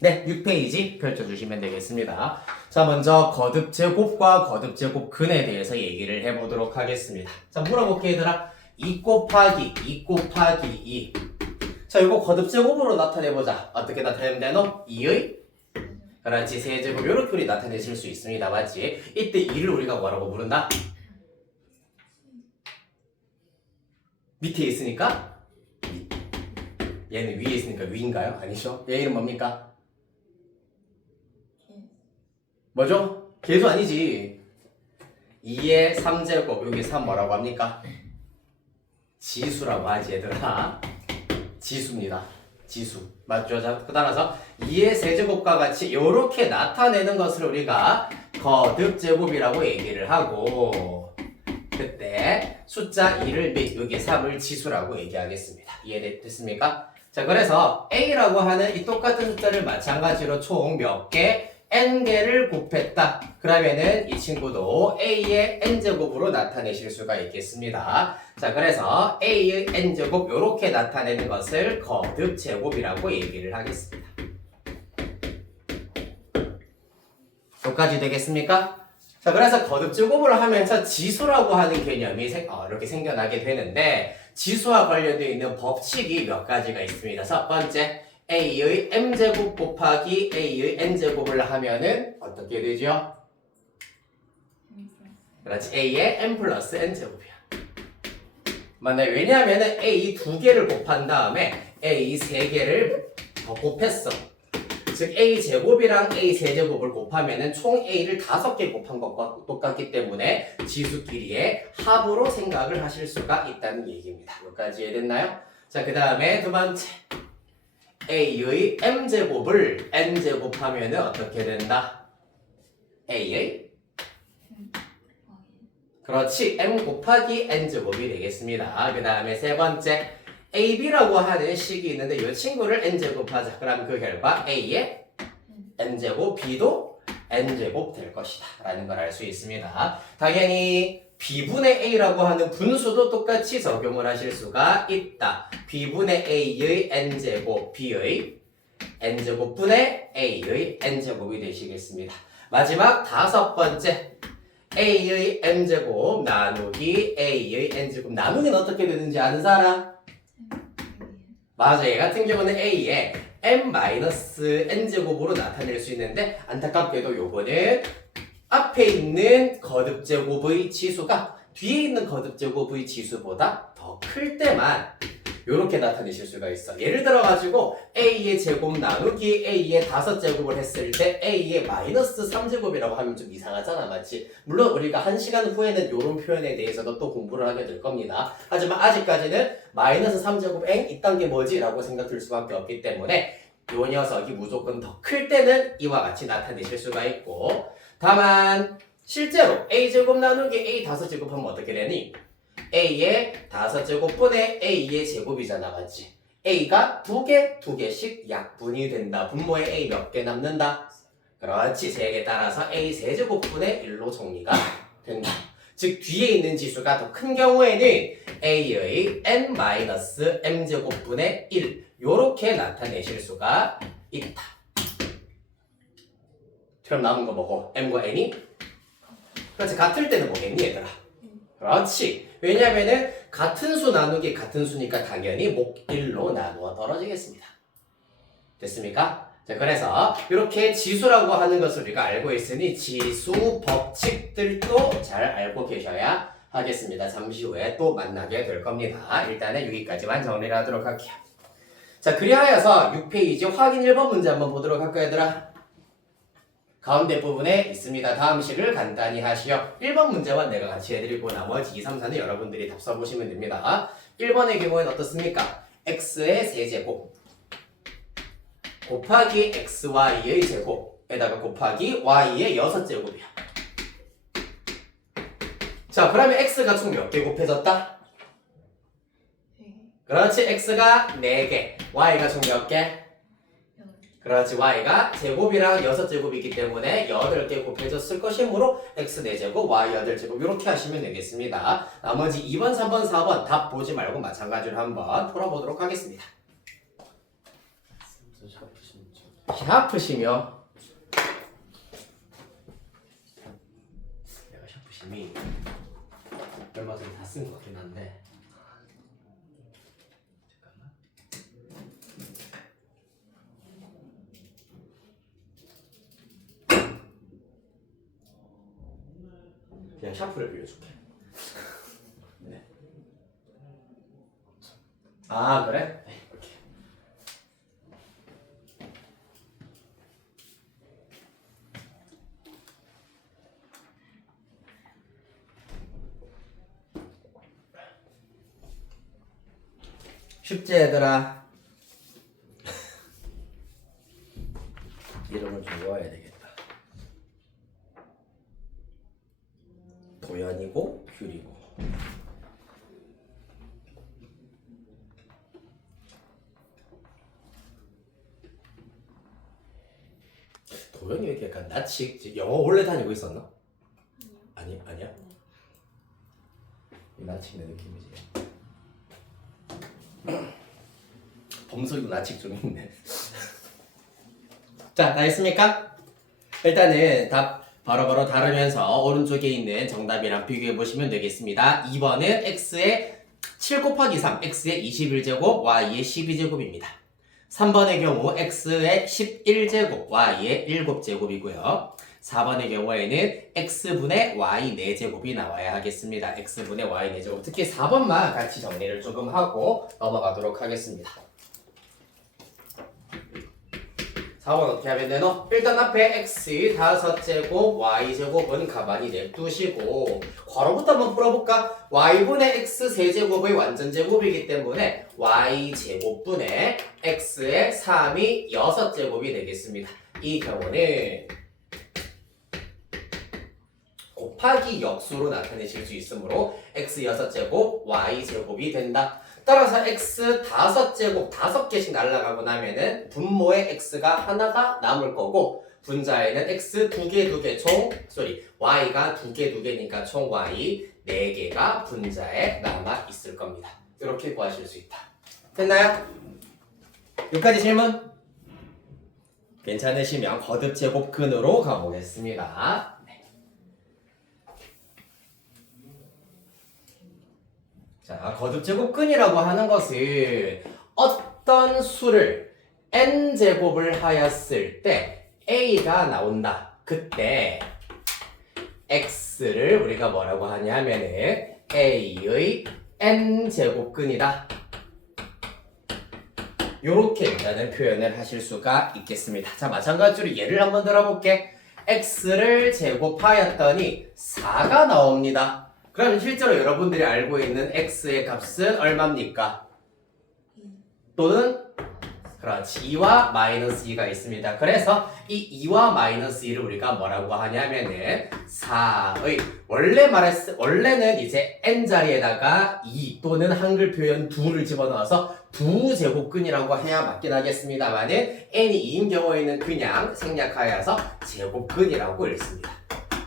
네, 6페이지 펼쳐주시면 되겠습니다. 자, 먼저 거듭제곱과 거듭제곱근에 대해서 얘기를 해보도록 하겠습니다. 자, 물어볼게 얘들아. 2 곱하기 2 곱하기 2. 자, 이거 거듭제곱으로 나타내보자. 어떻게 나타내면 되노? 2의 그렇지, 세제곱 이렇게 우리 나타내실 수 있습니다. 맞지? 이때 2를 우리가 뭐라고 부른다? 밑에 있으니까 얘는 위에 있으니까 위인가요? 아니죠? 얘 이름 뭡니까? 뭐죠? 계수 아니지. 2의 3제곱 여기 3 뭐라고 합니까? 지수라고 하지 얘들아. 지수입니다. 지수. 맞죠? 자, 따라서 2의 세제곱과 같이 이렇게 나타내는 것을 우리가 거듭제곱이라고 얘기를 하고 그때 숫자 2를 및 여기 3을 지수라고 얘기하겠습니다. 이해됐습니까? 자, 그래서 A라고 하는 이 똑같은 숫자를 마찬가지로 총 몇 개? n개를 곱했다. 그러면은 이 친구도 a의 n제곱으로 나타내실 수가 있겠습니다. 자, 그래서 a의 n제곱 이렇게 나타내는 것을 거듭제곱이라고 얘기를 하겠습니다. 여기까지 되겠습니까? 자, 그래서 거듭제곱을 하면서 지수라고 하는 개념이 이렇게 생겨나게 되는데 지수와 관련되어 있는 법칙이 몇 가지가 있습니다. 첫 번째, a의 m제곱 곱하기 a의 n제곱을 하면은 어떻게 되죠? 그렇지, a의 m 플러스 n제곱이야. 맞나요? 왜냐하면은 a 2개를 곱한 다음에 a 3개를 더 곱했어. 즉 a 제곱이랑 a 세제곱을 곱하면은 총 a를 5개 곱한 것과 똑같기 때문에 지수끼리의 합으로 생각을 하실 수가 있다는 얘기입니다. 여기까지 이해됐나요? 자, 그 다음에 두 번째, a의 m제곱을 n제곱하면은 어떻게 된다? a의 그렇지, m 곱하기 n제곱이 되겠습니다. 그 다음에 세 번째, ab라고 하는 식이 있는데 이 친구를 n제곱하자. 그럼 그 결과 a의 n제곱, b도 n제곱 될 것이다 라는 걸 알 수 있습니다. 당연히 b분의 a라고 하는 분수도 똑같이 적용을 하실 수가 있다. b분의 a의 n제곱, b의 n제곱분의 a의 n제곱이 되시겠습니다. 마지막 다섯 번째, a의 m제곱 나누기 a의 n제곱. 나누기는 어떻게 되는지 아는 사람? 맞아, 얘 같은 경우는 a의 m-n제곱으로 나타낼 수 있는데 안타깝게도 요거는 앞에 있는 거듭제곱의 지수가 뒤에 있는 거듭제곱의 지수보다 더 클 때만 이렇게 나타내실 수가 있어. 예를 들어 가지고 a의 제곱 나누기 a의 5제곱을 했을 때 a의 마이너스 3제곱이라고 하면 좀 이상하잖아, 맞지? 물론 우리가 1시간 후에는 이런 표현에 대해서도 또 공부를 하게 될 겁니다. 하지만 아직까지는 마이너스 3제곱 n 이딴 게 뭐지? 라고 생각 들 수밖에 없기 때문에 이 녀석이 무조건 더 클 때는 이와 같이 나타내실 수가 있고, 다만 실제로 a제곱 나누기 a 5제곱 하면 어떻게 되니? a의 5제곱분의 a의 제곱이잖아, 맞지? a가 2개씩 약분이 된다. 분모에 a 몇 개 남는다? 그렇지, 3개 따라서 a 세제곱분의 1로 정리가 된다. 즉 뒤에 있는 지수가 더 큰 경우에는 a의 n-m제곱분의 1 요렇게 나타내실 수가 있다. 그럼 남은 거 뭐고? m과 n이? 그렇지, 같을 때는 뭐겠니 얘들아? 그렇지. 왜냐면은 같은 수 나누기 같은 수니까 당연히 목 1로 나누어 떨어지겠습니다. 됐습니까? 자, 그래서 이렇게 지수라고 하는 것을 우리가 알고 있으니 지수 법칙들도 잘 알고 계셔야 하겠습니다. 잠시 후에 또 만나게 될 겁니다. 일단은 여기까지만 정리를 하도록 할게요. 자, 그리하여서 6페이지 확인 1번 문제 한번 보도록 할까요, 얘들아? 가운데 부분에 있습니다. 다음 식을 간단히 하시오. 1번 문제만 내가 같이 해드리고 나머지 2, 3, 4는 여러분들이 답 써보시면 됩니다. 1번의 경우에는 어떻습니까? x의 세제곱 곱하기 xy의 제곱에다가 곱하기 y의 6제곱이야. 자, 그러면 x가 총 몇 개 곱해졌다? 그렇지, x가 4개, y가 총 몇 개? 그렇지, y가 제곱이랑 6제곱이기 때문에 8개 곱해졌을 것이므로 x 4제곱, y 8제곱 이렇게 하시면 되겠습니다. 나머지 2번, 3번, 4번 답 보지 말고 마찬가지로 한번 풀어보도록 하겠습니다. 샤프시며 내가 샤프심이 얼마 전에 다 쓴 것 같긴 한데 잠깐만. 그냥 샤프를 빌려줄게. 네. 아 그래? 네, 이렇게. 쉽지 얘들아? 이름을 좀 외워야 되겠다. 도연이고 귤이고. 도연이 왜 이렇게 약간 나치 영어 원래 다니고 있었나? 아니야? 나치는 느낌이지. 범석이도 나치 좀 있네. 자, 다 했습니까? 일단은 답 바로바로 다루면서 오른쪽에 있는 정답이랑 비교해 보시면 되겠습니다. 2번은 x의 7 곱하기 3, x의 21제곱, y의 12제곱입니다. 3번의 경우 x의 11제곱, y의 7제곱이고요. 4번의 경우에는 x분의 y 4제곱이 나와야 하겠습니다. x분의 y 4제곱. 특히 4번만 같이 정리를 조금 하고 넘어가도록 하겠습니다. 4번 어떻게 하면 되노? 일단 앞에 x 5제곱, y제곱은 가만히 냅두시고 괄호부터 한번 풀어볼까? y분의 x 세제곱의 완전제곱이기 때문에 y제곱분의 x의 3이 6제곱이 되겠습니다. 이 경우는 곱하기 역수로 나타내실 수 있으므로 x 6제곱, y제곱이 된다. 따라서 x 5제곱 5개씩 날아가고 나면은 분모에 x가 하나가 남을 거고 분자에는 x 2개 총 y가 2개니까 총 y 4개가 분자에 남아 있을 겁니다. 이렇게 구하실 수 있다. 됐나요? 여기까지 질문? 괜찮으시면 거듭제곱근으로 가보겠습니다. 자, 거듭제곱근이라고 하는 것은 어떤 수를 n제곱을 하였을 때 a가 나온다. 그때 x를 우리가 뭐라고 하냐면은 a의 n제곱근이다. 요렇게 일단은 표현을 하실 수가 있겠습니다. 자, 마찬가지로 예를 한번 들어볼게. x를 제곱하였더니 4가 나옵니다. 그럼 실제로 여러분들이 알고 있는 x의 값은 얼마입니까? 또는 그렇지 2와 마이너스 2가 있습니다. 그래서 이 2와 마이너스 2를 우리가 뭐라고 하냐면은 4의 원래는 이제 n자리에다가 2 또는 한글 표현 2를 집어넣어서 2제곱근이라고 해야 맞긴 하겠습니다만은 n이 2인 경우에는 그냥 생략하여서 제곱근이라고 읽습니다.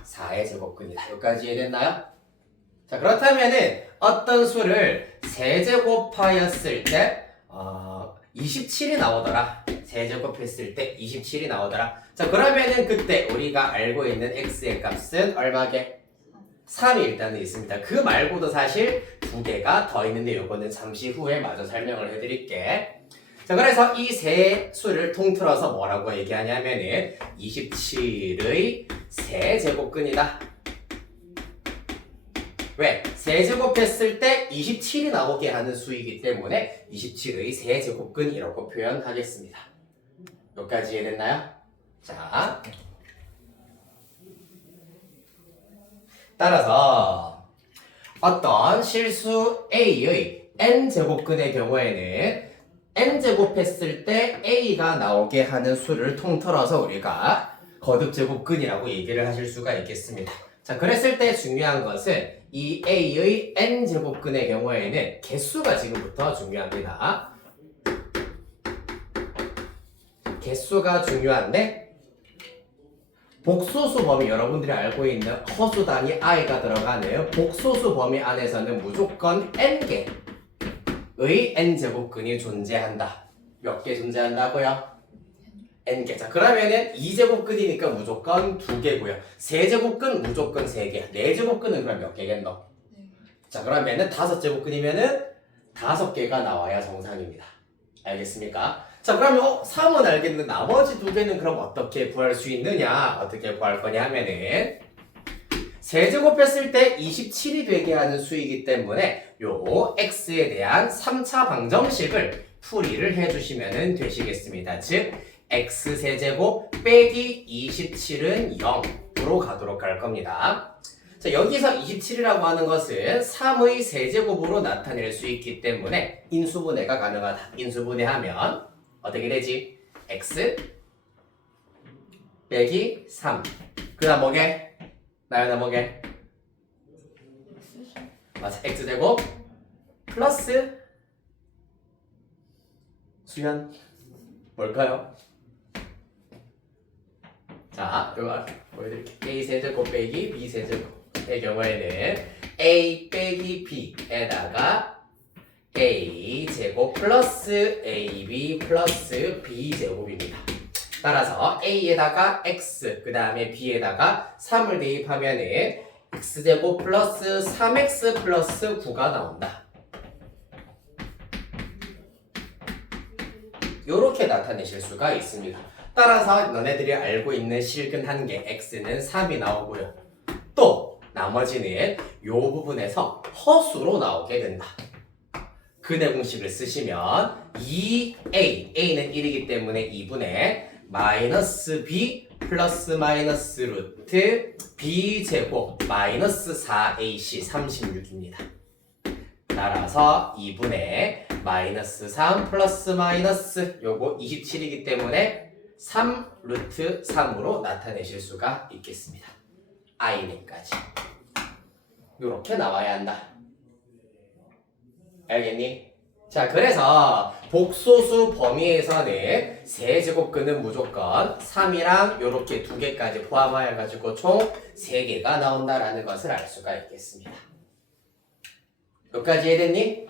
4의 제곱근이다. 여기까지 이해됐나요? 자, 그렇다면은 어떤 수를 세제곱하였을 때 27이 나오더라. 세제곱했을 때 27이 나오더라. 자, 그러면은 그때 우리가 알고 있는 x의 값은 얼마게? 3이 일단은 있습니다. 그 말고도 사실 2개가 더 있는데 요거는 잠시 후에 마저 설명을 해드릴게. 자, 그래서 이 세 수를 통틀어서 뭐라고 얘기하냐면은 27의 세제곱근이다. 왜? 세제곱했을 때 27이 나오게 하는 수이기 때문에 27의 세제곱근이라고 표현하겠습니다. 여기까지 이해됐나요? 자, 따라서 어떤 실수 a의 n제곱근의 경우에는 n제곱했을 때 a가 나오게 하는 수를 통틀어서 우리가 거듭제곱근이라고 얘기를 하실 수가 있겠습니다. 자, 그랬을 때 중요한 것은 이 a의 n제곱근의 경우에는 개수가 지금부터 중요합니다. 개수가 중요한데 복소수 범위, 여러분들이 알고 있는 허수 단위 i가 들어가는 복소수 범위 안에서는 무조건 n개의 n제곱근이 존재한다. 몇 개 존재한다고요? n개. 자, 그러면은 2제곱근이니까 무조건 2개고요. 3제곱근 무조건 3개. 4제곱근은 그럼 몇 개겠노? 자, 그러면은 5제곱근이면은 5개가 나와야 정상입니다. 알겠습니까? 자, 그러면 3은 알겠는데 나머지 2개는 그럼 어떻게 구할 수 있느냐? 어떻게 구할 거냐 하면은 세제곱했을 때 27이 되게 하는 수이기 때문에 요 x에 대한 3차 방정식을 풀이를 해주시면 되시겠습니다. 즉 x세제곱 빼기 27은 0으로 가도록 할 겁니다. 자, 여기서 27이라고 하는 것은 3의 세제곱으로 나타낼 수 있기 때문에 인수분해가 가능하다. 인수분해하면 어떻게 되지? x 빼기 3. 그 다음 뭐게? 나연아 뭐게? 맞아. x제곱 플러스 수연 뭘까요? 자, 이거 보여드릴게요. a세제곱 빼기 b세제곱의 경우에는 a 빼기 b에다가 a제곱 플러스 ab 플러스 b제곱입니다. 따라서 a에다가 x 그 다음에 b에다가 3을 대입하면은 x제곱 플러스 3x 플러스 9가 나온다. 요렇게 나타내실 수가 있습니다. 따라서 너네들이 알고 있는 실근 한계 x는 3이 나오고요. 또 나머지는 요 부분에서 허수로 나오게 된다. 근의 공식을 쓰시면 2a, a는 1이기 때문에 2분의 마이너스 b 플러스 마이너스 루트 b제곱 마이너스 4ac 36입니다. 따라서 2분의 마이너스 3 플러스 마이너스 요거 27이기 때문에 3 루트 3으로 나타내실 수가 있겠습니다. i는까지 요렇게 나와야 한다. 알겠니? 자, 그래서 복소수 범위에서는 세제곱근은 무조건 3이랑 요렇게 2개까지 포함하여가지고 총 3개가 나온다라는 것을 알 수가 있겠습니다. 여기까지 이해됐니?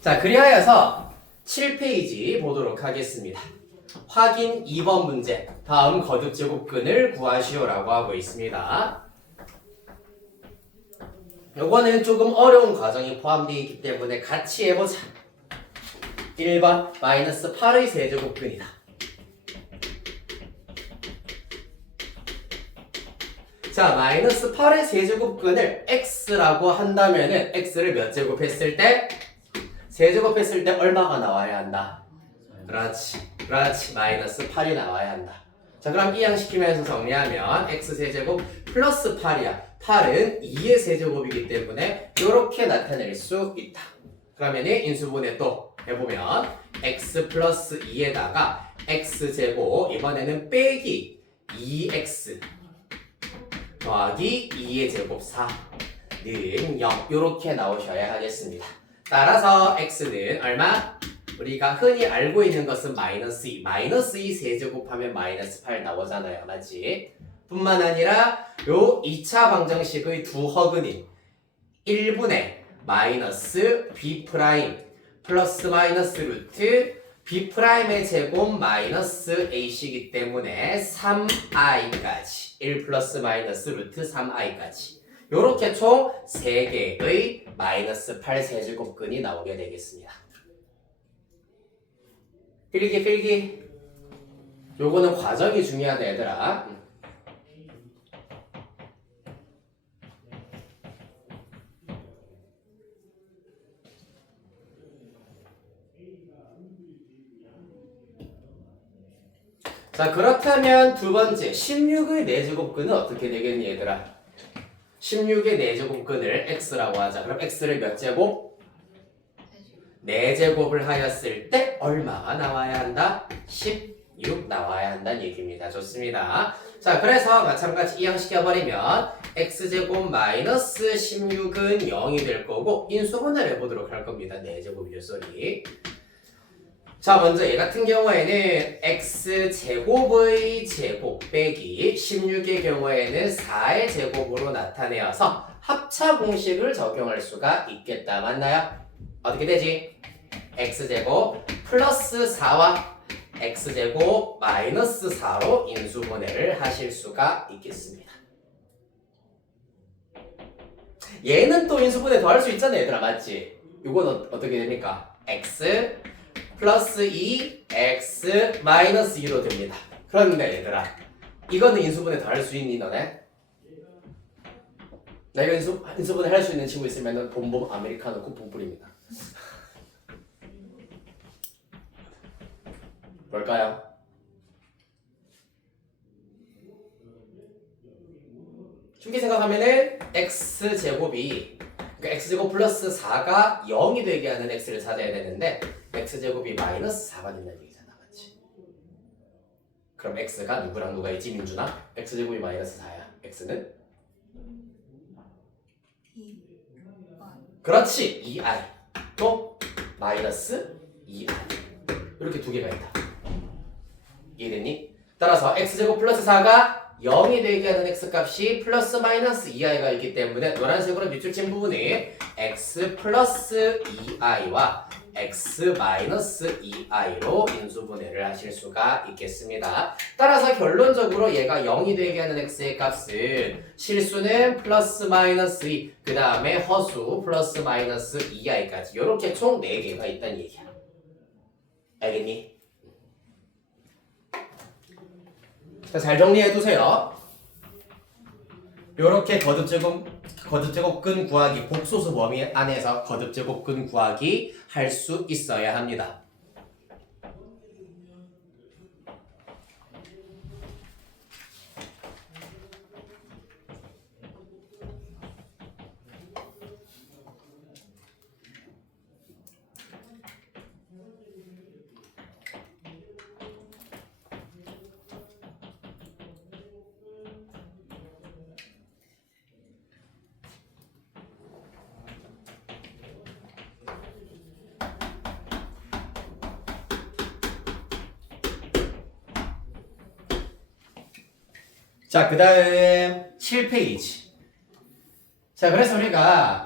자, 그리하여서 7페이지 보도록 하겠습니다. 확인 2번 문제. 다음 거듭제곱근을 구하시오라고 하고 있습니다. 요거는 조금 어려운 과정이 포함되어 있기 때문에 같이 해보자. 1번 마이너스 8의 세제곱근이다. 자, 마이너스 8의 세제곱근을 x라고 한다면은 x를 몇 제곱했을 때? 세제곱했을 때 얼마가 나와야 한다? 그렇지. 마이너스 8이 나와야 한다. 자, 그럼 이항시키면서 정리하면 x세제곱 플러스 8이야. 8은 2의 세제곱이기 때문에 이렇게 나타낼 수 있다. 그러면 인수분해 또 해보면 x 플러스 2에다가 x제곱 이번에는 빼기 2x 더하기 2의 제곱 4는 0 이렇게 나오셔야 하겠습니다. 따라서 x는 얼마? 우리가 흔히 알고 있는 것은 마이너스 2. 마이너스 2 세제곱하면 마이너스 8 나오잖아요. 맞지? 뿐만 아니라 요 2차 방정식의 두 허근인 1분의 마이너스 b 프라임 플러스 마이너스 루트 b 프라임의 제곱 마이너스 ac이기 때문에 3i까지 1 플러스 마이너스 루트 3i까지 요렇게 총 3개의 마이너스 8 세제곱근이 나오게 되겠습니다. 필기 요거는 과정이 중요하다 얘들아. 자, 그렇다면 두 번째 16의 4제곱근은 어떻게 되겠니 얘들아? 16의 4제곱근을 x라고 하자. 그럼 x를 몇 제곱? 4제곱을 하였을 때 얼마가 나와야 한다? 16 나와야 한다는 얘기입니다. 좋습니다. 자, 그래서 마찬가지 이항시켜버리면 x제곱 마이너스 16은 0이 될 거고 인수분해를 해보도록 할 겁니다. 4제곱이죠, 쏘리. 자, 먼저 얘 같은 경우에는 x제곱의 제곱 빼기 16의 경우에는 4의 제곱으로 나타내어서 합차 공식을 적용할 수가 있겠다. 맞나요? 어떻게 되지? x제곱 플러스 4와 x제곱 마이너스 4로 인수분해를 하실 수가 있겠습니다. 얘는 또 인수분해 더 할 수 있잖아 얘들아, 맞지? 이건 어떻게 됩니까? x 플러스 2 x 마이너스 2로 됩니다. 그런데 얘들아, 이거는 인수분해 더 할 수 있니 너네? 나 이거 인수분해 할 수 있는 친구 있으면 봄봄 아메리카노 쿠폰 뿌립니다. 뭘까요? 쉽게 생각하면은 x제곱이, 그러니까 x제곱 플러스 4가 0이 되게 하는 x를 찾아야 되는데 x제곱이 마이너스 4가 된다는 얘기잖아, 맞지? 그럼 x가 누구랑 누가 있지, 민준아? x제곱이 마이너스 4야. x는? 그렇지, 2i. 또 마이너스 2i. 이렇게 두 개가 있다. 이해됐니? 따라서 x제곱 플러스 4가 0이 되게 하는 x값이 플러스 마이너스 2i가 있기 때문에 노란색으로 밑줄 친 부분이 x 플러스 2i와 x 마이너스 2i로 인수분해를 하실 수가 있겠습니다. 따라서 결론적으로 얘가 0이 되게 하는 x의 값은 실수는 플러스 마이너스 2, 그 다음에 허수 플러스 마이너스 2i까지 이렇게 총 4개가 있다는 얘기야. 알겠니? 자, 잘 정리해두세요. 요렇게 거듭제곱근 구하기, 복소수 범위 안에서 거듭제곱근 구하기 할 수 있어야 합니다. 자, 그 다음 7페이지. 자, 그래서 우리가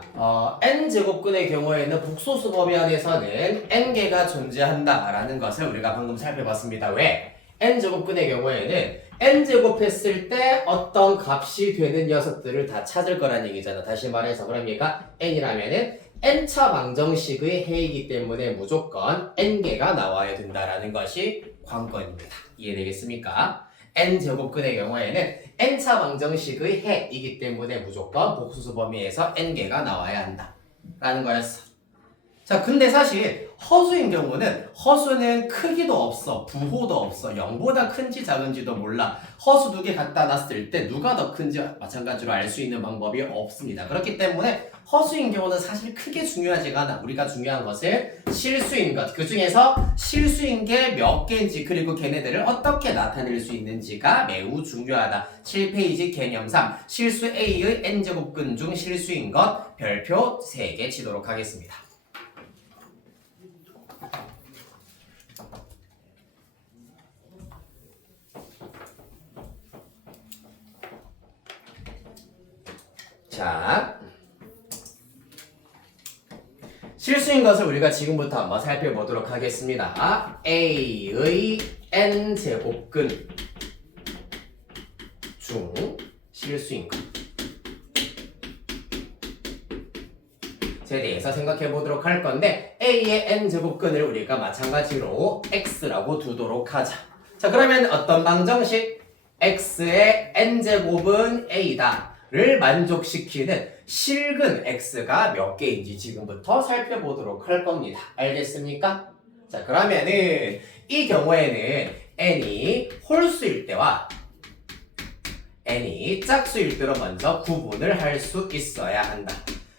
n제곱근의 경우에는 복소수 범위 안에서는 n개가 존재한다라는 것을 우리가 방금 살펴봤습니다. 왜? n제곱근의 경우에는 n제곱했을 때 어떤 값이 되는 녀석들을 다 찾을 거란 얘기잖아. 다시 말해서 그럼 얘가 n이라면은 n차 방정식의 해이기 때문에 무조건 n개가 나와야 된다라는 것이 관건입니다. 이해되겠습니까? n제곱근의 경우에는 n차 방정식의 해이기 때문에 무조건 복수수 범위에서 n개가 나와야 한다 라는 거였어. 자, 근데 사실 허수인 경우는 허수는 크기도 없어, 부호도 없어, 0보다 큰지 작은지도 몰라. 허수 두 개 갖다 놨을 때 누가 더 큰지 마찬가지로 알 수 있는 방법이 없습니다. 그렇기 때문에 허수인 경우는 사실 크게 중요하지가 않아. 우리가 중요한 것은 실수인 것, 그 중에서 실수인 게 몇 개인지 그리고 걔네들을 어떻게 나타낼 수 있는지가 매우 중요하다. 7페이지 개념 3, 실수 A의 n제곱근 중 실수인 것 별표 3개 치도록 하겠습니다. 자, 실수인 것을 우리가 지금부터 한번 살펴보도록 하겠습니다. A의 n제곱근 중 실수인 것에 대해서 생각해 보도록 할 건데 A의 n제곱근을 우리가 마찬가지로 X라고 두도록 하자. 자, 그러면 어떤 방정식? X의 n제곱은 A다 를 만족시키는 실근 x가 몇 개인지 지금부터 살펴보도록 할 겁니다. 알겠습니까? 자, 그러면은 이 경우에는 n이 홀수일 때와 n이 짝수일 때로 먼저 구분을 할 수 있어야 한다.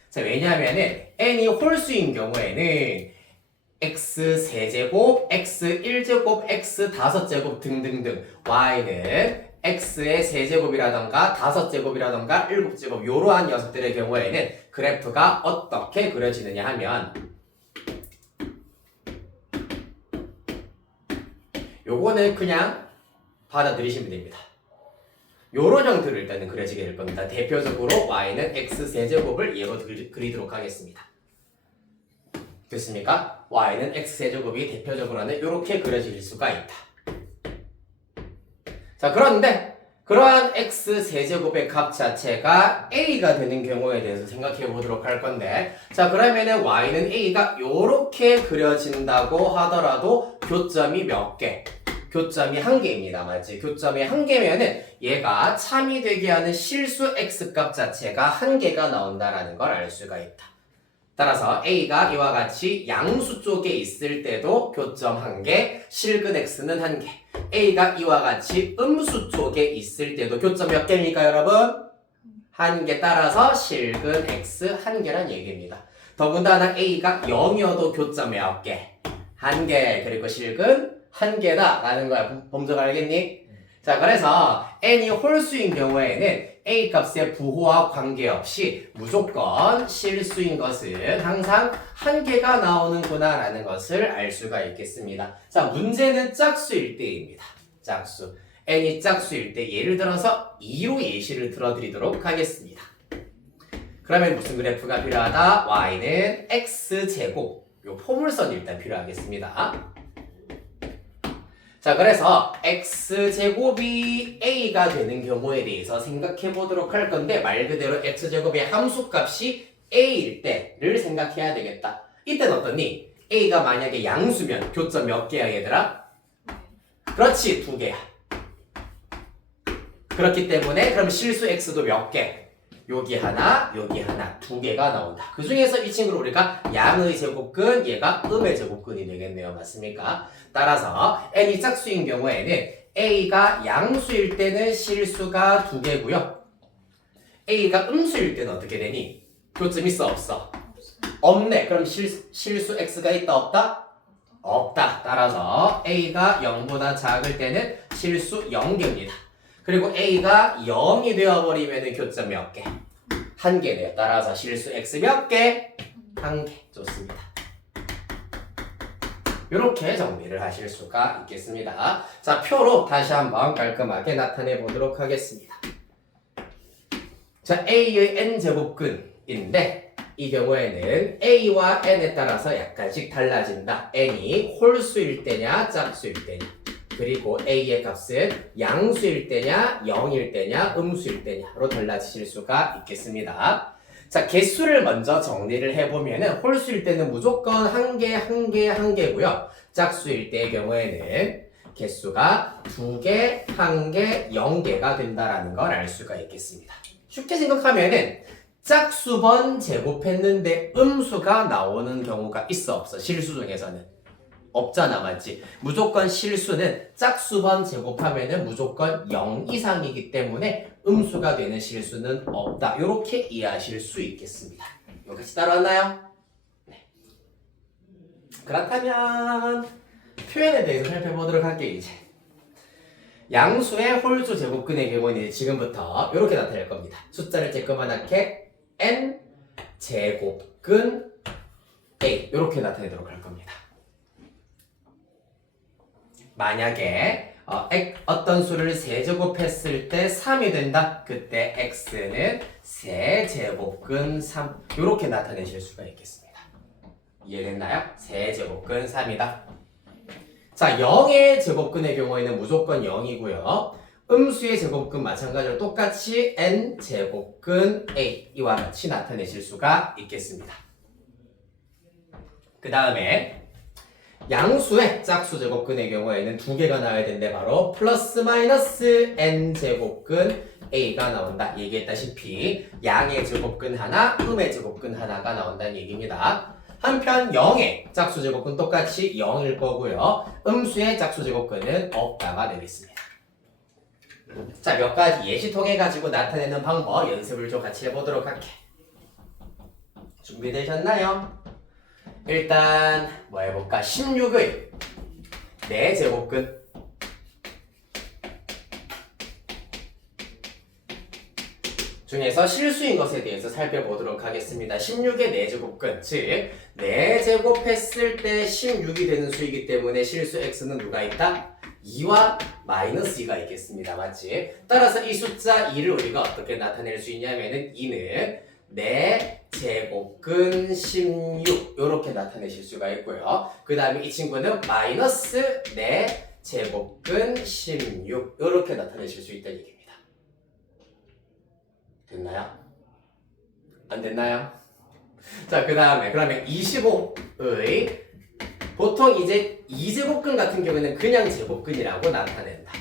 자, 왜냐하면은 n이 홀수인 경우에는 x3제곱, x1제곱, x5제곱 등등등 y는 x의 세제곱이라던가 5제곱이라던가 7제곱 이러한 녀석들의 경우에는 그래프가 어떻게 그려지느냐 하면 요거는 그냥 받아들이시면 됩니다. 요런 형태로 일단은 그려지게 될 겁니다. 대표적으로 y는 x세제곱을 예로 그리도록 하겠습니다. 됐습니까? y는 x세제곱이 대표적으로는 이렇게 그려질 수가 있다. 자, 그런데 그러한 x세제곱의 값 자체가 a가 되는 경우에 대해서 생각해 보도록 할 건데, 자, 그러면은 y는 a가 이렇게 그려진다고 하더라도 교점이 몇 개? 교점이 한 개입니다. 맞지? 교점이 한 개면은 얘가 참이 되게 하는 실수 x값 자체가 한 개가 나온다라는 걸 알 수가 있다. 따라서 a가 이와 같이 양수 쪽에 있을 때도 교점 한 개, 실근 x는 한 개. a가 이와 같이 음수 쪽에 있을 때도 교점 몇 개입니까, 여러분? 한 개. 따라서 실근 x 한 개란 얘기입니다. 더군다나 a가 0이어도 교점 몇 개? 한 개. 그리고 실근 한 개다 라는 거야. 범정 알겠니? 자, 그래서 n이 홀수인 경우에는 a 값의 부호와 관계없이 무조건 실수인 것은 항상 한 개가 나오는구나 라는 것을 알 수가 있겠습니다. 자, 문제는 짝수일 때입니다. 짝수. n이 짝수일 때 예를 들어서 2로 예시를 들어드리도록 하겠습니다. 그러면 무슨 그래프가 필요하다? y는 x제곱. 요 포물선이 일단 필요하겠습니다. 자, 그래서 x제곱이 a가 되는 경우에 대해서 생각해 보도록 할 건데, 말 그대로 x제곱의 함수값이 a일 때를 생각해야 되겠다. 이때는 어떠니? a가 만약에 양수면 교점 몇 개야, 얘들아? 그렇지, 2개야. 그렇기 때문에 그럼 실수 x도 몇 개? 여기 하나, 여기 하나, 2개가 나온다. 그 중에서 이 친구를 우리가 양의 제곱근, 얘가 음의 제곱근이 되겠네요. 맞습니까? 따라서 n이 짝수인 경우에는 a가 양수일 때는 실수가 2개고요. a가 음수일 때는 어떻게 되니? 교점 있어, 없어? 없네. 그럼 실수 x가 있다, 없다? 없다. 따라서 a가 0보다 작을 때는 실수 0개입니다. 그리고 a가 0이 되어버리면 교점 몇 개? 한 개네요. 따라서 실수 x 몇 개? 한 개. 좋습니다. 이렇게 정리를 하실 수가 있겠습니다. 자, 표로 다시 한번 깔끔하게 나타내 보도록 하겠습니다. 자, a의 n제곱근인데 이 경우에는 a와 n에 따라서 약간씩 달라진다. n이 홀수일 때냐 짝수일 때냐, 그리고 a의 값은 양수일 때냐 0일 때냐 음수일 때냐로 달라질 수가 있겠습니다. 자, 개수를 먼저 정리를 해보면은 홀수일 때는 무조건 한 개, 한 개, 한 개고요. 짝수일 때의 경우에는 개수가 2개, 1개, 0개가 된다라는 걸 알 수가 있겠습니다. 쉽게 생각하면은 짝수번 제곱했는데 음수가 나오는 경우가 있어, 없어? 실수 중에서는 없잖아, 맞지? 무조건 실수는 짝수번 제곱하면은 무조건 0 이상이기 때문에 음수가 되는 실수는 없다. 이렇게 이해하실 수 있겠습니다. 여기까지 따라왔나요? 네. 그렇다면 표현에 대해서 살펴보도록 할게요. 이제 양수의 홀수 제곱근의 경우는 지금부터 이렇게 나타날 겁니다. 숫자를 쬐끄만하게 n 제곱근 a 이렇게 나타내도록 할 겁니다. 만약에 어떤 수를 세제곱했을 때 3이 된다. 그때 x는 세제곱근 3 이렇게 나타내실 수가 있겠습니다. 이해됐나요? 세제곱근 3이다. 자, 0의 제곱근의 경우에는 무조건 0이고요. 음수의 제곱근 마찬가지로 똑같이 n제곱근 a 이와 같이 나타내실 수가 있겠습니다. 그 다음에 양수의 짝수 제곱근의 경우에는 2개가 나와야 되는데 바로 플러스 마이너스 n제곱근 a가 나온다. 얘기했다시피 양의 제곱근 하나, 음의 제곱근 하나가 나온다는 얘기입니다. 한편 0의 짝수 제곱근 똑같이 0일 거고요. 음수의 짝수 제곱근은 없다가 되겠습니다. 자, 몇 가지 예시 통해 가지고 나타내는 방법 연습을 좀 같이 해보도록 할게. 준비되셨나요? 일단 뭐 해볼까? 16의 4제곱근 중에서 실수인 것에 대해서 살펴보도록 하겠습니다. 16의 4제곱근, 즉 4제곱했을 때 16이 되는 수이기 때문에 실수 x는 누가 있다? 2와 마이너스 2가 있겠습니다. 맞지? 따라서 이 숫자 2를 우리가 어떻게 나타낼 수 있냐면은 2는 4제곱근 16 이렇게 나타내실 수가 있고요. 그 다음에 이 친구는 마이너스 4제곱근 16 이렇게 나타내실 수 있다는 얘기입니다. 됐나요? 안 됐나요? 자, 그 다음에 그러면 25의 보통 이제 2제곱근 같은 경우에는 그냥 제곱근이라고 나타낸다.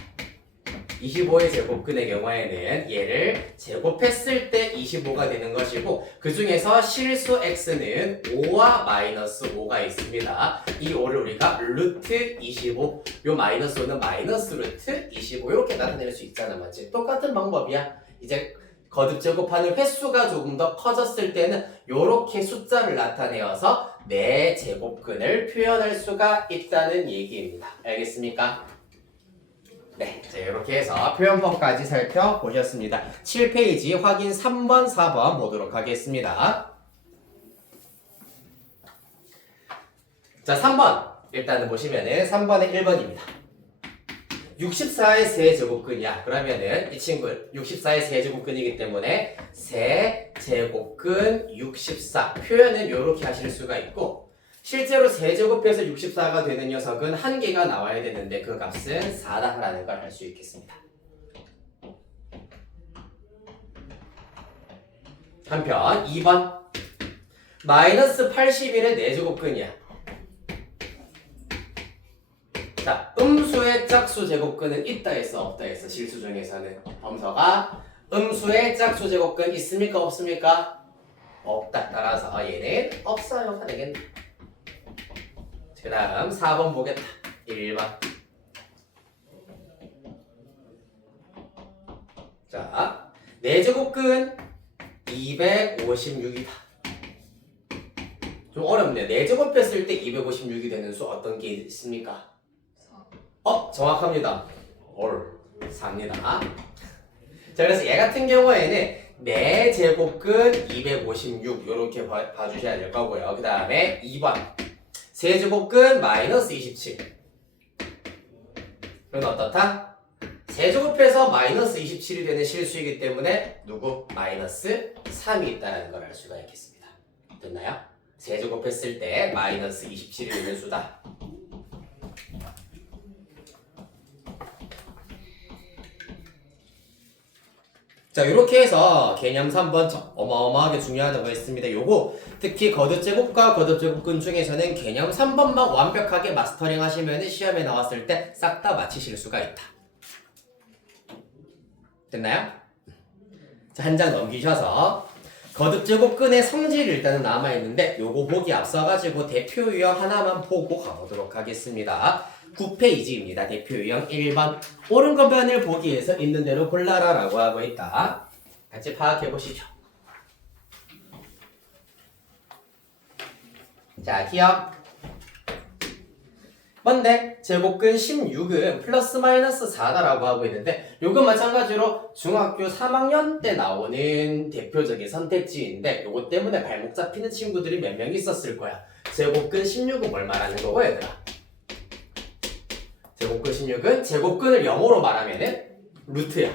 25의 제곱근의 경우에는 얘를 제곱했을 때 25가 되는 것이고 그 중에서 실수 x는 5와 마이너스 5가 있습니다. 이 5를 우리가 루트 25, 요 마이너스 5는 마이너스 루트 25 이렇게 나타낼 수 있잖아, 맞지? 똑같은 방법이야. 이제 거듭 제곱하는 횟수가 조금 더 커졌을 때는 이렇게 숫자를 나타내어서 4제곱근을 표현할 수가 있다는 얘기입니다. 알겠습니까? 네, 자, 이렇게 해서 표현법까지 살펴보셨습니다. 7페이지 확인 3번, 4번 보도록 하겠습니다. 자, 3번 일단은 보시면은 3번의 1번입니다. 64의 세제곱근이야. 그러면은 이 친구 64의 세제곱근이기 때문에 세제곱근 64 표현은 이렇게 하실 수가 있고 실제로 세제곱해서 64가 되는 녀석은 한 개가 나와야 되는데 그 값은 4다라는 걸 알 수 있겠습니다. 한편 2번 마이너스 81의 4제곱근이야. 자, 음수의 짝수 제곱근은 있다 했어 없다 했어? 실수 중에서는 범서가 음수의 짝수 제곱근 있습니까 없습니까? 없다. 따라서 얘는 없어요. 가 되겠네. 그 다음 4번 보겠다. 1번. 자, 4제곱근 256이다. 좀 어렵네요. 4제곱했을 때 256이 되는 수 어떤 게 있습니까? 정확합니다. 4입니다. 자, 그래서 얘 같은 경우에는 4제곱근 256 이렇게 봐주셔야 될 거고요. 그 다음에 2번 세제곱근 마이너스 27 그건 어떻다? 세제곱해서 마이너스 27이 되는 실수이기 때문에 누구? 마이너스 3이 있다는 걸 알 수가 있겠습니다. 됐나요? 세제곱했을 때 마이너스 27이 되는 수다. 자, 이렇게 해서 개념 3번 어마어마하게 중요하다고 했습니다. 요거 특히 거듭제곱과 거듭제곱근 중에서는 개념 3번만 완벽하게 마스터링 하시면 시험에 나왔을 때 싹 다 맞히실 수가 있다. 됐나요? 자, 한 장 넘기셔서 거듭제곱근의 성질이 일단은 남아있는데 요거 보기 앞서가지고 대표 유형 하나만 보고 가보도록 하겠습니다. 9페이지입니다. 대표 유형 1번 옳은 거변을 보기 위해서 있는 대로 골라라 라고 하고 있다. 같이 파악해 보시죠. 자, 기억 뭔데? 제곱근 16은 플러스 마이너스 4다라고 하고 있는데 요건 마찬가지로 중학교 3학년 때 나오는 대표적인 선택지인데 요것 때문에 발목 잡히는 친구들이 몇 명 있었을 거야. 제곱근 16은 뭘 말하는 거고 얘들아? 제곱근 16은 제곱근을 영어로 말하면은 루트야.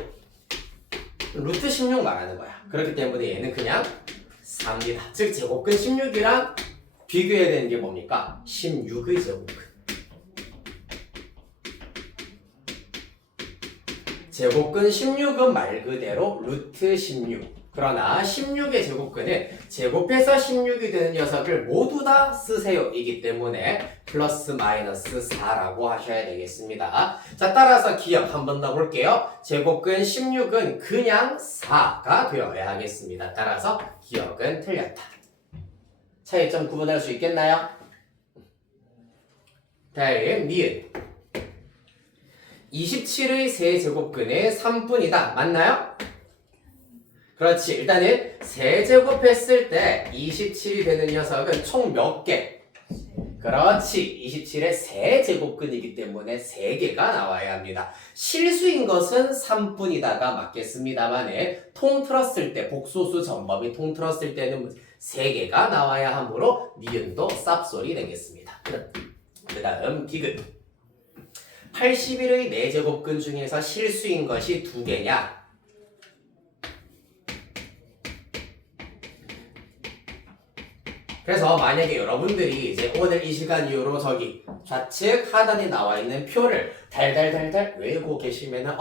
루트 16 말하는 거야. 그렇기 때문에 얘는 그냥 4입니다. 즉 제곱근 16이랑 비교해야 되는 게 뭡니까? 16의 제곱근. 제곱근 16은 말 그대로 루트 16. 그러나 16의 제곱근은 제곱해서 16이 되는 녀석을 모두 다 쓰세요 이기 때문에 플러스 마이너스 4라고 하셔야 되겠습니다. 자, 따라서 기억 한 번 더 볼게요. 제곱근 16은 그냥 4가 되어야 하겠습니다. 따라서 기억은 틀렸다. 차이점 구분할 수 있겠나요? 다음 니은 27의 세제곱근의 3분이다. 맞나요? 그렇지. 일단은 세제곱했을 때 27이 되는 녀석은 총 몇 개? 그렇지. 27의 세제곱근이기 때문에 3개가 나와야 합니다. 실수인 것은 3분이다가 맞겠습니다만 통틀었을 때 복소수 전범이 통틀었을 때는 3개가 나와야 하므로 니은도 쌉소리 되겠습니다. 그 다음 디귿 81의 4제곱근 중에서 실수인 것이 2개냐? 그래서 만약에 여러분들이 이제 오늘 이 시간 이후로 저기 좌측 하단에 나와 있는 표를 달달달달 외우고 계시면은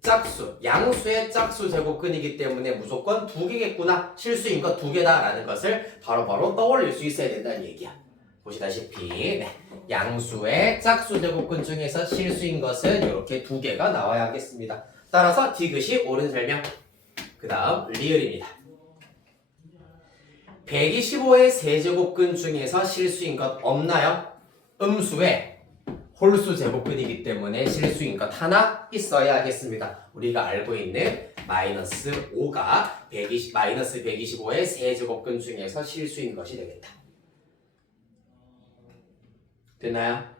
짝수, 양수의 짝수 제곱근이기 때문에 무조건 두 개겠구나, 실수인 것 두 개다라는 것을 바로바로 떠올릴 수 있어야 된다는 얘기야. 보시다시피 네. 양수의 짝수 제곱근 중에서 실수인 것은 이렇게 두 개가 나와야 하겠습니다. 따라서 디귿이 옳은 설명. 그 다음 리을입니다. 125의 세제곱근 중에서 실수인 것 없나요? 음수의 홀수 제곱근이기 때문에 실수인 것 하나 있어야 하겠습니다. 우리가 알고 있는 마이너스 5가 마이너스 125의 세제곱근 중에서 실수인 것이 되겠다. 됐나요?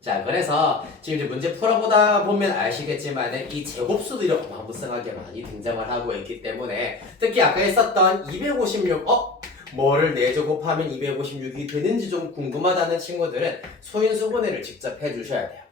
자, 그래서 지금 이제 문제 풀어보다 보면 아시겠지만 이 제곱수들이 어마무쌍하게 많이 등장을 하고 있기 때문에 특히 아까 했었던 256 뭐를 4조 곱하면 256이 되는지 좀 궁금하다는 친구들은 소인수분해를 직접 해주셔야 돼요.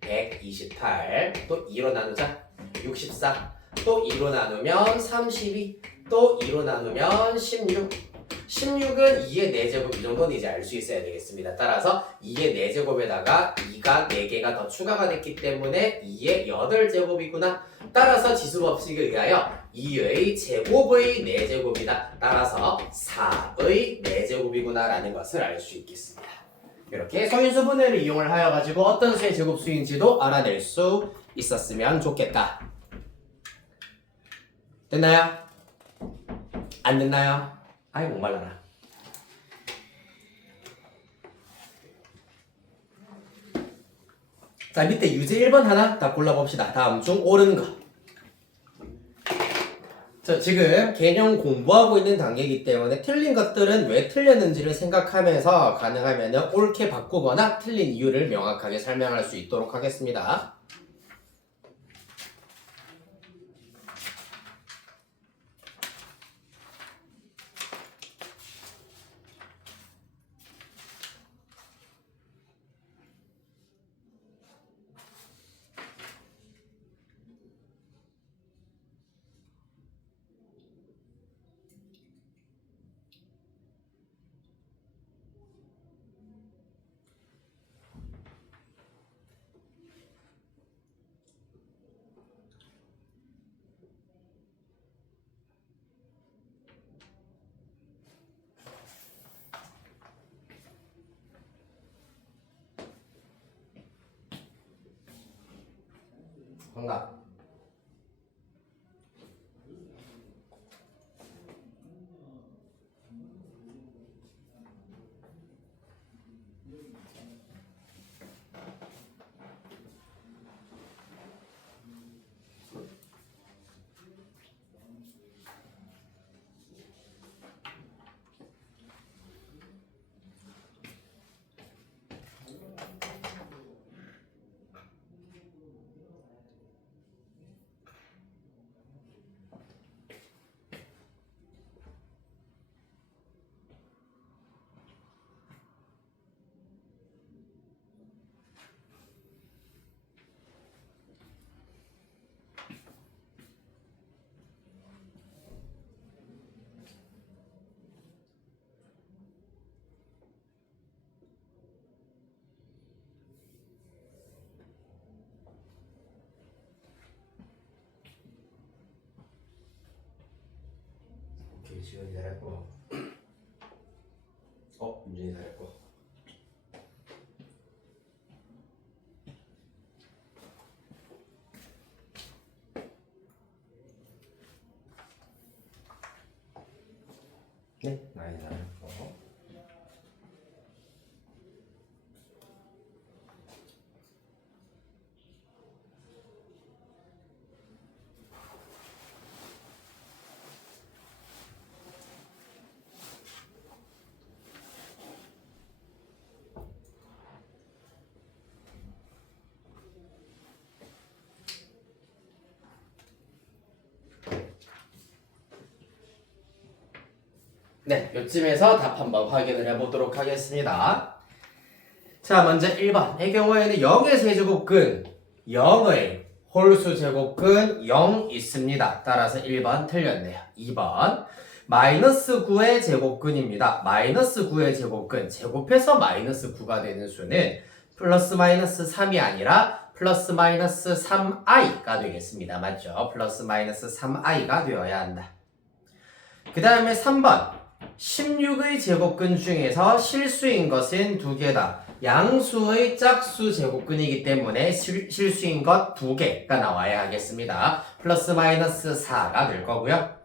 128 또 2로 나누자 64 또 2로 나누면 32 또 2로 나누면 16 16은 2의 4제곱 이 정도는 이제 알 수 있어야 되겠습니다. 따라서 2의 4제곱에다가 2가 4개가 더 추가가 됐기 때문에 2의 8제곱이구나. 따라서 지수법칙에 의하여 2의 제곱의 4제곱이다. 따라서 4의 4제곱이구나 라는 것을 알 수 있겠습니다. 이렇게 소인수분해를 이용을 하여 가지고 어떤 수의 제곱수인지도 알아낼 수 있었으면 좋겠다. 됐나요? 안 됐나요? 아이 목말라라. 자, 밑에 유제 1번 하나 다 골라봅시다. 다음 중 옳은 거. 저 지금 개념 공부하고 있는 단계이기 때문에 틀린 것들은 왜 틀렸는지를 생각하면서 가능하면 옳게 바꾸거나 틀린 이유를 명확하게 설명할 수 있도록 하겠습니다. 정답. 오케이, 지원이 잘했고. 윤준이 잘했고. 네, 많이 잘했고. 네, 요쯤에서 답 한번 확인을 해보도록 하겠습니다. 자, 먼저 1번의 경우에는 0의 세제곱근, 0의 홀수 제곱근 0 있습니다. 따라서 1번 틀렸네요. 2번 마이너스 9의 제곱근입니다. 마이너스 9의 제곱근, 제곱해서 마이너스 9가 되는 수는 플러스 마이너스 3이 아니라 플러스 마이너스 3i가 되겠습니다. 맞죠? 플러스 마이너스 3i가 되어야 한다. 그 다음에 3번 16의 제곱근 중에서 실수인 것은 두 개다. 양수의 짝수 제곱근이기 때문에 실수인 것 두 개가 나와야 하겠습니다. 플러스 마이너스 4가 될 거고요.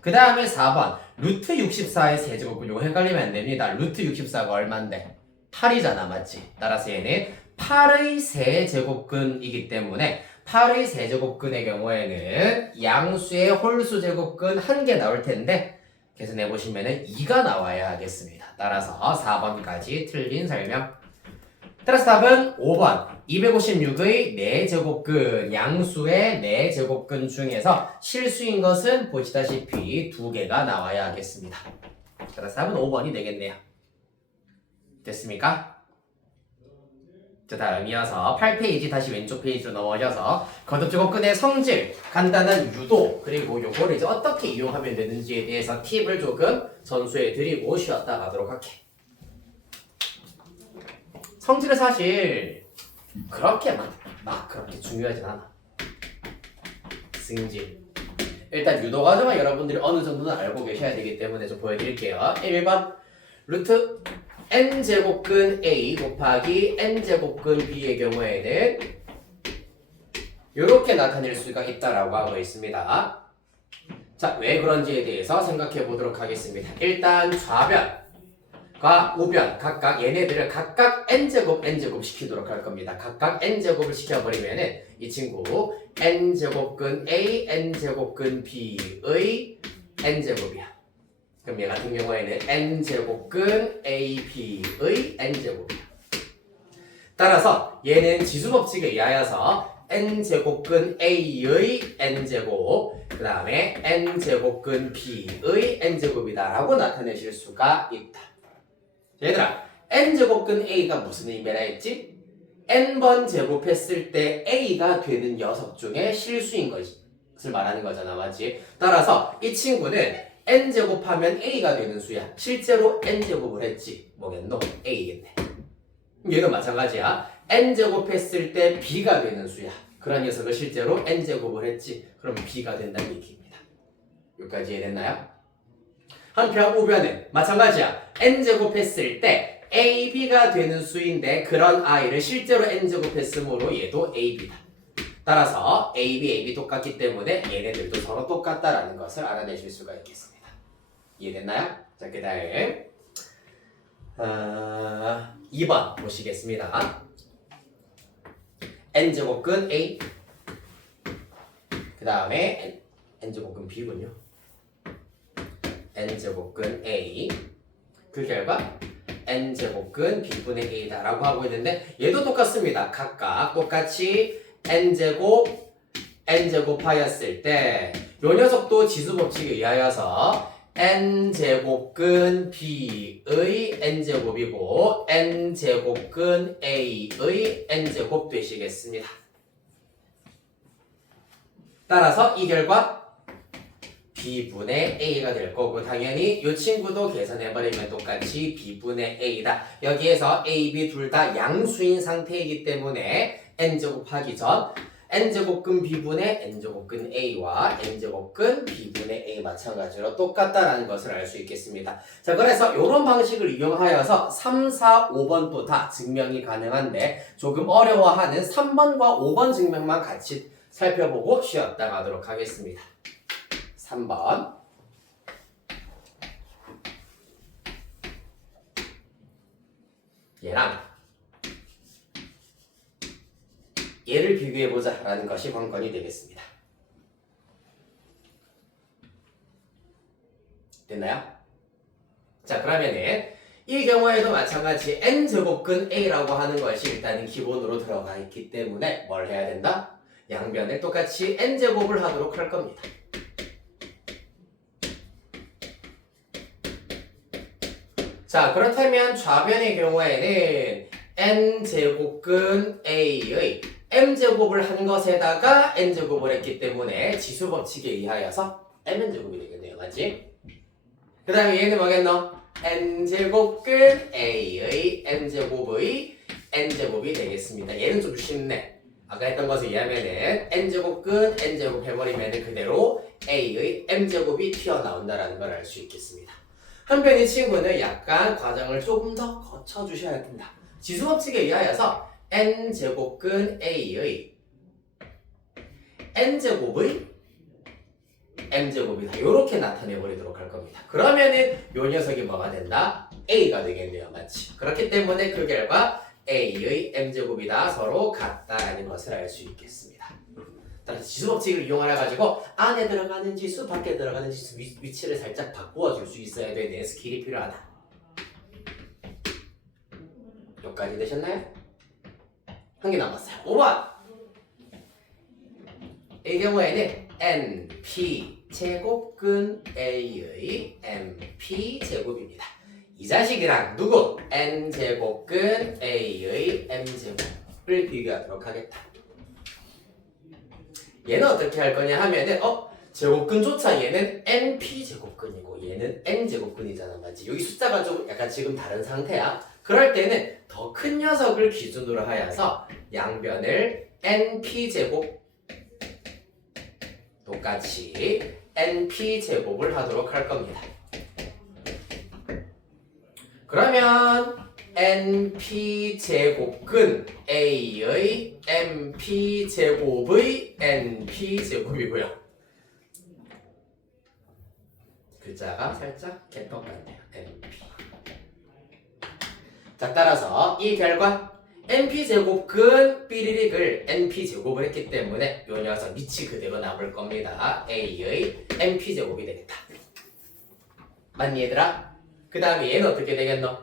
그 다음에 4번 루트 64의 세제곱근, 이거 헷갈리면 안 됩니다. 루트 64가 얼만데? 8이잖아, 맞지? 따라서 얘는 8의 세제곱근이기 때문에 8의 세제곱근의 경우에는 양수의 홀수 제곱근 1개 나올 텐데 계산해보시면 2가 나와야 하겠습니다. 따라서 4번까지 틀린 설명. 따라서 답은 5번 256의 4제곱근, 양수의 4제곱근 중에서 실수인 것은 보시다시피 2개가 나와야 하겠습니다. 따라서 답은 5번이 되겠네요. 됐습니까? 자, 다음 이어서 8페이지 다시 왼쪽 페이지로 넘어져서 거듭제곱근의 성질, 간단한 유도, 그리고 요거를 이제 어떻게 이용하면 되는지에 대해서 팁을 조금 전수해 드리고 쉬었다 가도록 할게. 성질은 사실 그렇게 막 그렇게 중요하진 않아. 승질. 일단 유도 과정은 여러분들이 어느 정도는 알고 계셔야 되기 때문에 좀 보여드릴게요. 1번 루트 n제곱근 a 곱하기 n제곱근 b의 경우에는 이렇게 나타낼 수가 있다라고 하고 있습니다. 자, 왜 그런지에 대해서 생각해 보도록 하겠습니다. 일단 좌변과 우변 각각 얘네들을 각각 n제곱 시키도록 할 겁니다. 각각 n제곱을 시켜버리면은 이 친구 n제곱근 a, n제곱근 b의 n제곱이야. 그럼 얘 같은 경우에는 n제곱근 AB의 n제곱이야. 따라서 얘는 지수법칙에 의하여서 n제곱근 A의 n제곱, 그 다음에 n제곱근 B의 n제곱이다 라고 나타내실 수가 있다. 얘들아, n제곱근 A가 무슨 의미라 했지? n번 제곱했을 때 A가 되는 녀석 중에 실수인 것을 말하는 거잖아, 맞지? 따라서 이 친구는 n제곱하면 a가 되는 수야. 실제로 n제곱을 했지. 뭐겠노? a겠네. 얘도 마찬가지야. n제곱했을 때 b가 되는 수야. 그런 녀석을 실제로 n제곱을 했지. 그럼 b가 된다는 얘기입니다. 여기까지 이해됐나요? 한편 우변은 마찬가지야. n제곱했을 때 ab가 되는 수인데 그런 i를 실제로 n제곱했으므로 얘도 ab다. 따라서 AB 똑같기 때문에 얘네들도 서로 똑같다라는 것을 알아내실 수가 있겠습니다. 이해됐나요? 자, 그 다음 2번 보시겠습니다. n제곱근 A, 그 다음에 n제곱근 B군요. n제곱근 A, 그 결과 n제곱근 B분의 A다 라고 하고 있는데 얘도 똑같습니다. 각각 똑같이 n제곱 하였을 때 요 녀석도 지수법칙에 의하여서 n제곱근 B의 n제곱이고 n제곱근 A의 n제곱 되시겠습니다. 따라서 이 결과 B분의 A가 될 거고 당연히 이 친구도 계산해버리면 똑같이 B분의 A다. 여기에서 A, B 둘 다 양수인 상태이기 때문에 n제곱 하기 전 n제곱근 B분의 n제곱근 A와 n제곱근 B분의 A 마찬가지로 똑같다라는 것을 알 수 있겠습니다. 자, 그래서 이런 방식을 이용하여서 3, 4, 5번도 다 증명이 가능한데 조금 어려워하는 3번과 5번 증명만 같이 살펴보고 쉬었다 가도록 하겠습니다. 3번 얘랑 얘를 비교해보자 라는 것이 관건이 되겠습니다. 됐나요? 자, 그러면은 이 경우에도 마찬가지 n제곱근 A라고 하는 것이 일단은 기본으로 들어가 있기 때문에 뭘 해야 된다? 양변을 똑같이 n제곱을 하도록 할 겁니다. 자, 그렇다면 좌변의 경우에는 n제곱근 A의 m제곱을 한 것에다가 n제곱을 했기 때문에 지수법칙에 의하여서 mn제곱이 되겠네요. 맞지? 그 다음에 얘는 뭐겠노? n제곱근 a의 n제곱의 n제곱이 되겠습니다. 얘는 좀 쉽네. 아까 했던 것을 이해하면은 n제곱근 n제곱 해버리면은 그대로 a의 m제곱이 튀어나온다라는 걸 알 수 있겠습니다. 한편 이 친구는 약간 과정을 조금 더 거쳐주셔야 된다. 지수법칙에 의하여서 n제곱근 a의 n제곱의 m제곱이다. 이렇게 나타내버리도록 할 겁니다. 그러면은 요 녀석이 뭐가 된다? a가 되겠네요. 맞지? 그렇기 때문에 그 결과 a의 m제곱이다. 서로 같다라는 것을 알 수 있겠습니다. 따라서 지수법칙을 이용하여가지고 안에 들어가는 지수, 밖에 들어가는 지수 위치를 살짝 바꾸어 줄 수 있어야 되는 스킬이 필요하다. 여기까지 되셨나요? 한 개 남았어요. 5번! 이 경우에는 np 제곱근 a의 mp 제곱입니다. 이 자식이랑 누구? n제곱근 a의 m제곱을 비교하도록 하겠다. 얘는 어떻게 할 거냐 하면은 제곱근조차 얘는 np 제곱근이고 얘는 n 제곱근이잖아. 맞지? 여기 숫자가 좀 약간 지금 다른 상태야. 그럴 때는 더 큰 녀석을 기준으로 하여서 양변을 np 제곱 똑같이 np 제곱을 하도록 할 겁니다. 그러면 np 제곱근 a의 mp 제곱의 np 제곱이고요. 글자가 살짝 개떡 같네요. np. 자, 따라서 이 결과 np 제곱근 삐리릭을 np 제곱을 했기 때문에 요 녀석 밑이 그대로 남을 겁니다. a의 np 제곱이 되겠다. 맞니 얘들아? 그 다음에 얘는 어떻게 되겠노?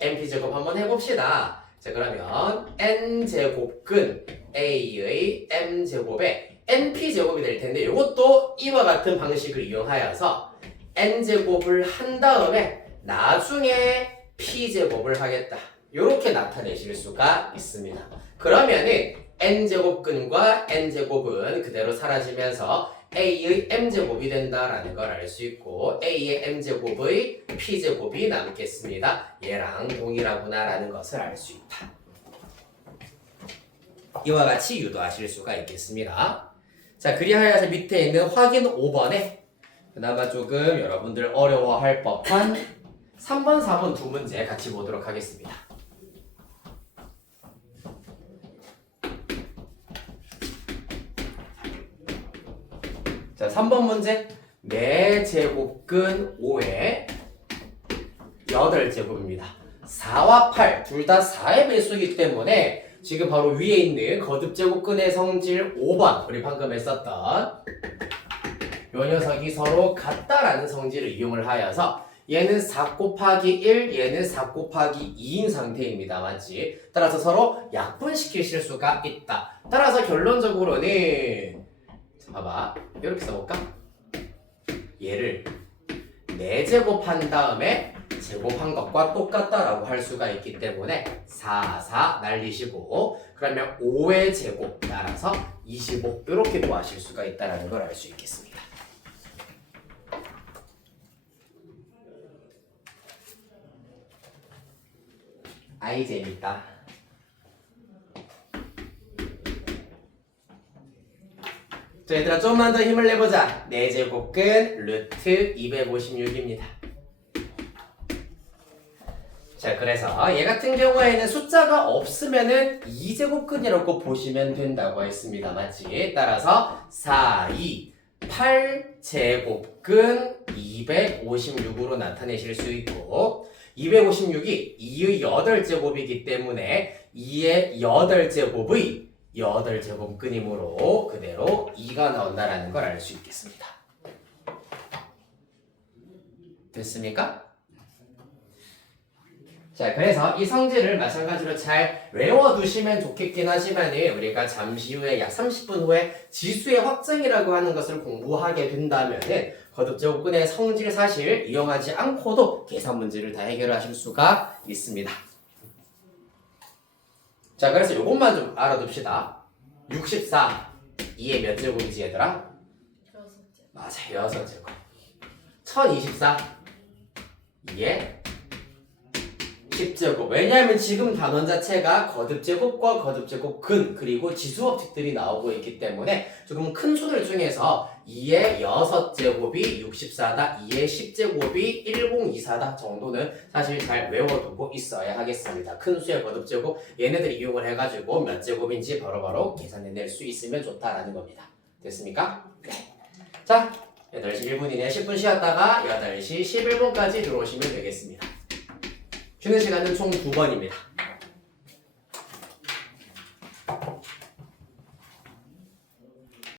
np 제곱 한번 해봅시다. 자, 그러면 n 제곱근 a의 m 제곱에 np 제곱이 될 텐데 이것도 이와 같은 방식을 이용하여서 n 제곱을 한 다음에 나중에 p 제곱을 하겠다. 이렇게 나타내실 수가 있습니다. 그러면은 n제곱근과 n제곱은 그대로 사라지면서 a의 m제곱이 된다라는 걸 알 수 있고 a의 m제곱의 p제곱이 남겠습니다. 얘랑 동일하구나라는 것을 알 수 있다. 이와 같이 유도하실 수가 있겠습니다. 자, 그리하여서 밑에 있는 확인 5번에 그나마 조금 여러분들 어려워할 법한 3번, 4번 두 문제 같이 보도록 하겠습니다. 자, 3번 문제 4제곱근 5의 8제곱입니다. 4와 8 둘 다 4의 배수이기 때문에 지금 바로 위에 있는 거듭제곱근의 성질 5번 우리 방금 했었던 요 녀석이 서로 같다라는 성질을 이용을 하여서 얘는 4 곱하기 1, 얘는 4 곱하기 2인 상태입니다. 맞지? 따라서 서로 약분시키실 수가 있다. 따라서 결론적으로는 자, 봐봐. 이렇게 써볼까? 얘를 4제곱한 다음에 제곱한 것과 똑같다라고 할 수가 있기 때문에 4, 4 날리시고 그러면 5의 제곱 따라서 25 이렇게 구하실 수가 있다는 걸 알 수 있겠습니다. 아이 재밌다. 자, 얘들아 좀만 더 힘을 내보자. 4제곱근 루트 256입니다. 자, 그래서 얘 같은 경우에는 숫자가 없으면은 2제곱근이라고 보시면 된다고 했습니다. 맞지? 따라서 4, 2, 8제곱근 256으로 나타내실 수 있고 256이 2의 8제곱이기 때문에 2의 8제곱의 8제곱근이므로 그대로 2가 나온다라는 걸 알 수 있겠습니다. 됐습니까? 자, 그래서 이 성질을 마찬가지로 잘 외워두시면 좋겠긴 하지만 우리가 잠시 후에 약 30분 후에 지수의 확정이라고 하는 것을 공부하게 된다면 거듭제곱근의 성질 사실 이용하지 않고도 계산 문제를 다 해결하실 수가 있습니다. 자, 그래서 이것만 좀 알아둡시다. 64 2의 몇 제곱이지 얘들아? 6제곱. 맞아, 6제곱. 1024 2의 10제곱. 왜냐하면 지금 단원 자체가 거듭제곱과 거듭제곱근 그리고 지수법칙들이 나오고 있기 때문에 조금 큰 수들 중에서 2의 6제곱이 64다, 2의 10제곱이 1024다 정도는 사실 잘 외워두고 있어야 하겠습니다. 큰 수의 거듭제곱 얘네들 이용을 해가지고 몇 제곱인지 바로바로 계산해낼 수 있으면 좋다라는 겁니다. 됐습니까? 네. 자, 8시 1분 이내 10분 쉬었다가 8시 11분까지 들어오시면 되겠습니다. 쉬는 시간은 총 2번입니다.